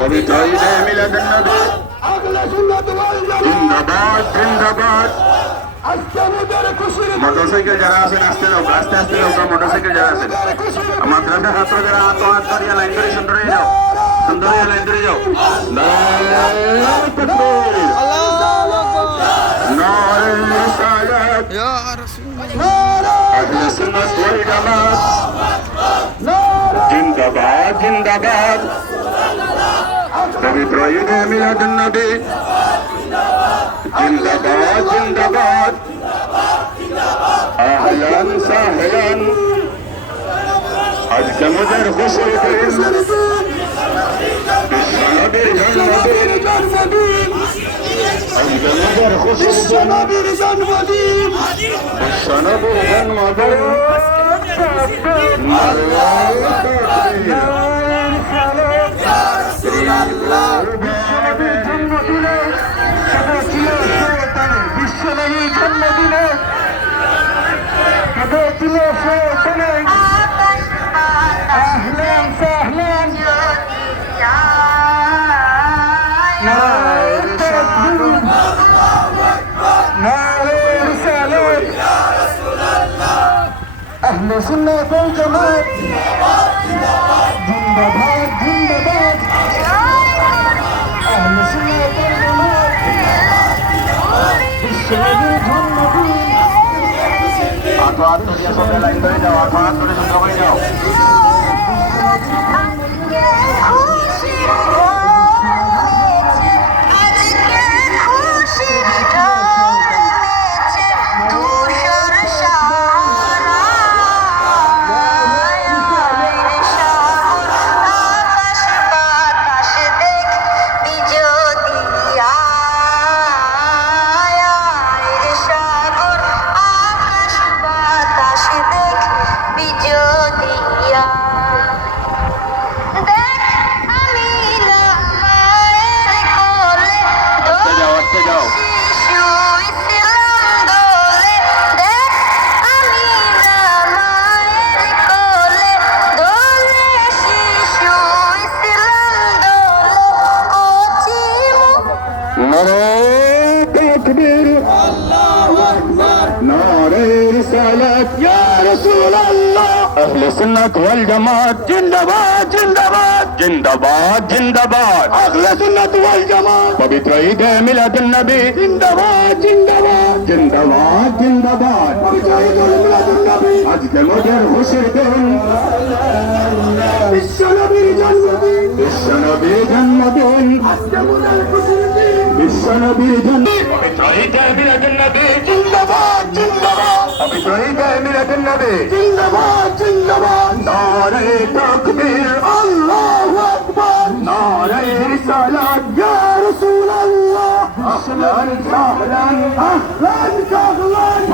পবিত্র ঈদে মিলাদুন নবী জিন্দাবাদ জিন্দাবাদ। মোটরসাইকেল যারা আছেন আস্তে যাও, আস্তে আস্তে যাও। মোটরসাইকেল যারা আছেন, মাদ্রাসা ছাত্র যারা হাত ধরিয়া লাইন ধরে সুন্দর হয়ে যাও, সুন্দর হয়ে লাইন ধরে যাও। জিন্দাবাদ জিন্দাবাদ। পবিত্র ঈদে মিলাদুন নবী জিন্দাবাদ জিন্দাবাদ। আহলান সাহলান। আজকে মুদের খুশির দিন, বিশ্বনবীর জন্মদিন। আজকে মুদের খুশির জন্মদিন, বিশ্বনবীর জন্মদিন। বিশ্বনবীর জন্মদিনে আহলান সাহলান। আহলে সুন্নাত ওয়াল জামাত জিন্দাবাদ জিন্দাবাদ। আহলে সুন্নাত ওয়াল জামাত বিশ্বনবীর জন্মদিন। হাত ধরে সবাই লাইন ধরে যাও, হাত ধরে সবাই যাও। আহলে সুন্নাত ওয়াল জামাত জিন্দাবাদ জিন্দাবাদ জিন্দাবাদ জিন্দাবাদ। আহলে সুন্নাত ওয়াল জামাত পবিত্র ঈদে মিলাদুন নবী জিন্দাবাদ জিন্দাবাদ জিন্দাবাদ জিন্দাবাদ। পবিত্র ঈদে মিলাদুন নবী আজকে মোদের খুশির দিন, বিশ্বনবীর জন্মদিন, বিশ্বনবীর জন্মদিন। আজকে মোদের খুশির দিন, বিশ্বনবীর জন্মদিন। পবিত্র ঈদে মিলাদুন নবী জিন্দাবাদ জিন্দাবাদ। পবিত্র ঈদে মিলাদুন নবী জিন্দাবাদ জিন্দাবাদ। নারে তাকবীর আল্লাহু আকবার। নারে রিসালাত ইয়া রাসূলুল্লাহ। আহলান সাহলান আহলান সাহলান।